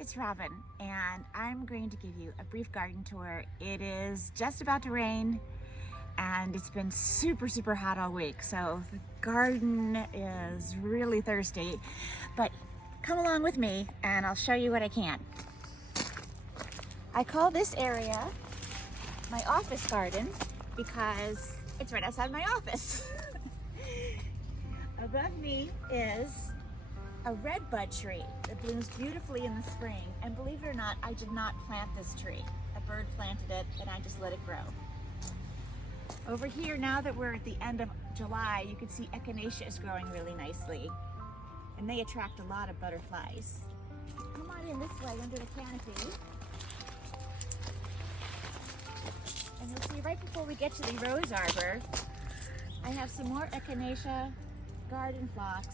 it's Robin, and I'm going to give you a brief garden tour. It is just about to rain, and it's been super hot all week, so the garden is really thirsty. But come along with me, and I'll show you what I can. I call this area my office garden because it's right outside my office. Above me is a red bud tree that blooms beautifully in the spring, and believe it or not, I did not plant this tree. A bird planted it and I just let it grow. Over here, now that we're at the end of July, you can see echinacea is growing really nicely, and they attract a lot of butterflies. Come on in this way under the canopy, and you'll see right before we get to the rose arbor, I have some more echinacea garden phlox,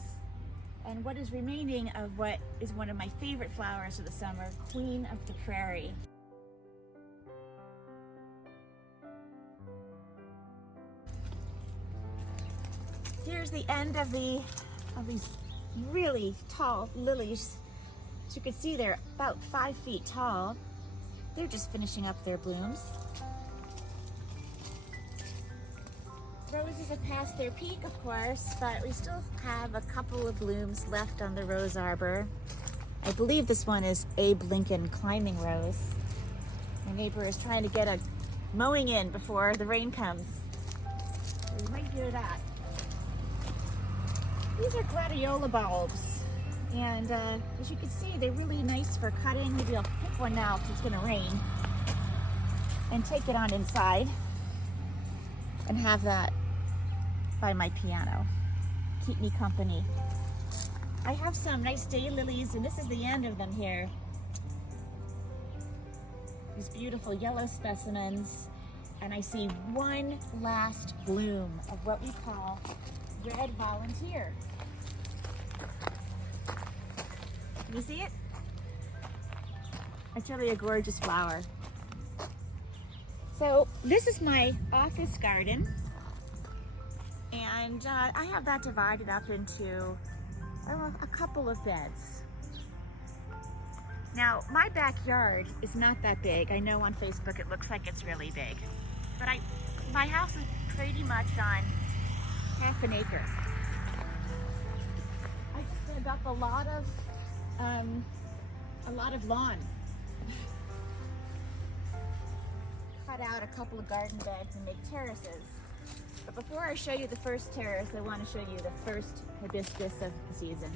and what is remaining of what is one of my favorite flowers of the summer, Queen of the Prairie. Here's the end of these really tall lilies. As you can see, they're about 5 feet tall. They're just finishing up their blooms. Roses have passed their peak, of course, but we still have a couple of blooms left on the rose arbor. I believe this one is Abe Lincoln Climbing Rose. My neighbor is trying to get a mowing in before the rain comes, so we might do that. These are gladiola bulbs, and as you can see, they're really nice for cutting. Maybe I'll pick one now because it's going to rain, and take it on inside and have that by my piano. Keep me company. I have some nice daylilies, and this is the end of them here. These beautiful yellow specimens, and I see one last bloom of what we call red volunteer. Can you see it? It's really a gorgeous flower. So this is my office garden, and I have that divided up into a couple of beds. Now, my backyard is not that big. I know on Facebook it looks like it's really big, but my house is pretty much on half an acre. I just dug up a lot of lawn. Cut out a couple of garden beds and make terraces. But before I show you the first terrace, I want to show you the first hibiscus of the season.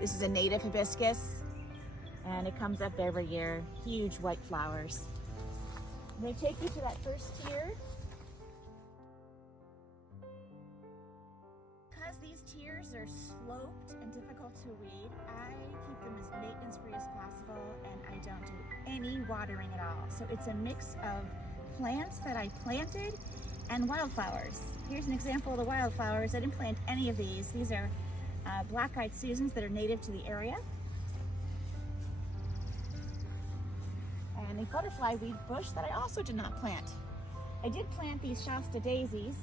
This is a native hibiscus, and it comes up every year. Huge white flowers. I'm going to take you to that first tier. Because these tiers are sloped and difficult to weed, I keep them as maintenance-free as possible, and I don't do any watering at all. So it's a mix of plants that I planted and wildflowers. Here's an example of the wildflowers. I didn't plant any of these. These are black-eyed Susans that are native to the area. And a butterfly weed bush that I also did not plant. I did plant these Shasta daisies,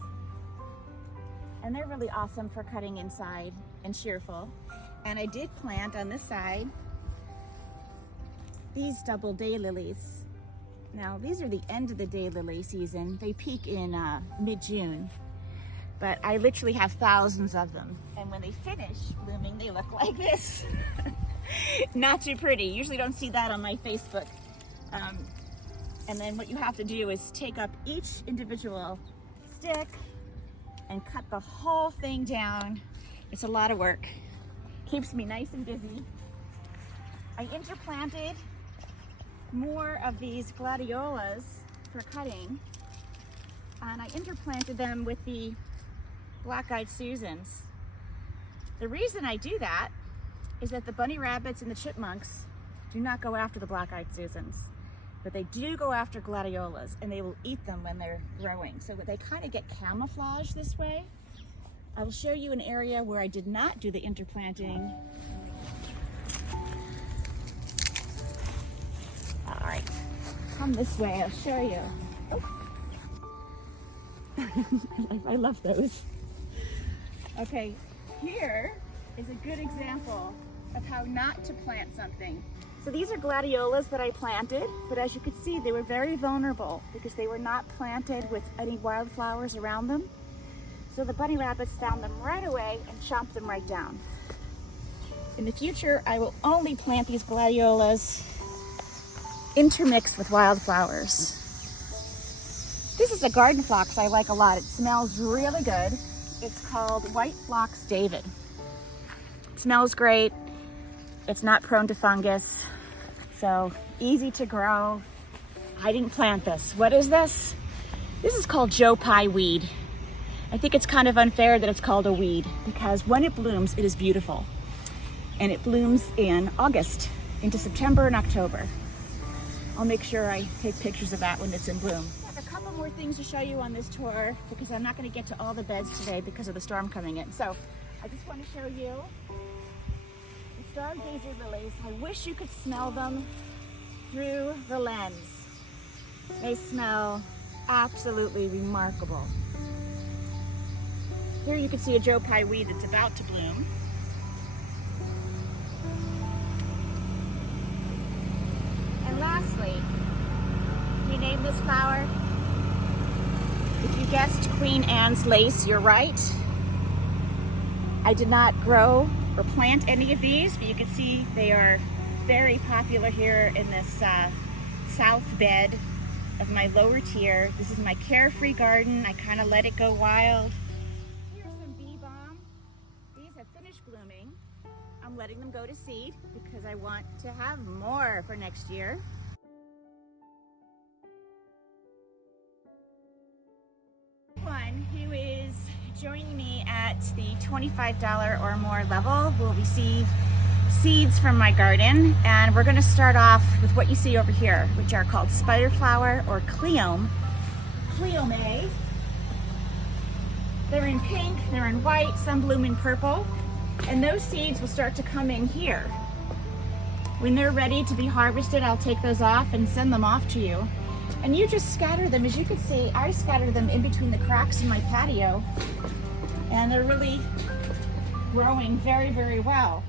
and they're really awesome for cutting inside and cheerful. And I did plant on this side these double daylilies. Now, these are the end of the daylily season. They peak in mid-June, but I literally have thousands of them. And when they finish blooming, they look like this. Not too pretty. Usually don't see that on my Facebook. And then what you have to do is take up each individual stick and cut the whole thing down. It's a lot of work. Keeps me nice and busy. I interplanted more of these gladiolas for cutting, and I interplanted them with the black-eyed Susans. The reason I do that is that the bunny rabbits and the chipmunks do not go after the black-eyed Susans, but they do go after gladiolas, and they will eat them when they're growing. So they kind of get camouflaged this way. I will show you an area where I did not do the interplanting. All right, come this way, I'll show you. Oh. I love those. Okay, here is a good example of how not to plant something. So these are gladiolas that I planted, but as you can see, they were very vulnerable because they were not planted with any wildflowers around them. So the bunny rabbits found them right away and chomped them right down. In the future, I will only plant these gladiolas intermixed with wildflowers. This is a garden phlox I like a lot. It smells really good. It's called White Phlox David. It smells great. It's not prone to fungus, so easy to grow. I didn't plant this. What is this? This is called Joe Pye weed. I think it's kind of unfair that it's called a weed because when it blooms, it is beautiful. And it blooms in August into September and October. I'll make sure I take pictures of that when it's in bloom. I have a couple more things to show you on this tour because I'm not going to get to all the beds today because of the storm coming in. So I just want to show you the stargazer lilies. I wish you could smell them through the lens. They smell absolutely remarkable. Here you can see a Joe Pye weed that's about to bloom. And lastly, can you name this flower? If you guessed Queen Anne's lace, you're right. I did not grow or plant any of these, but you can see they are very popular here in this south bed of my lower tier. This is my carefree garden. I kind of let it go wild. Here's some bee balm. These have finished blooming. I'm letting them go to seed because I want to have more for next year. One who is joining me at the $25 or more level will receive seeds from my garden, and we're going to start off with what you see over here, which are called spider flower or cleome. They're in pink, they're in white, some bloom in purple, and those seeds will start to come in here. When they're ready to be harvested, I'll take those off and send them off to you. And you just scatter them. As you can see, I scatter them in between the cracks in my patio, and they're really growing very, very well.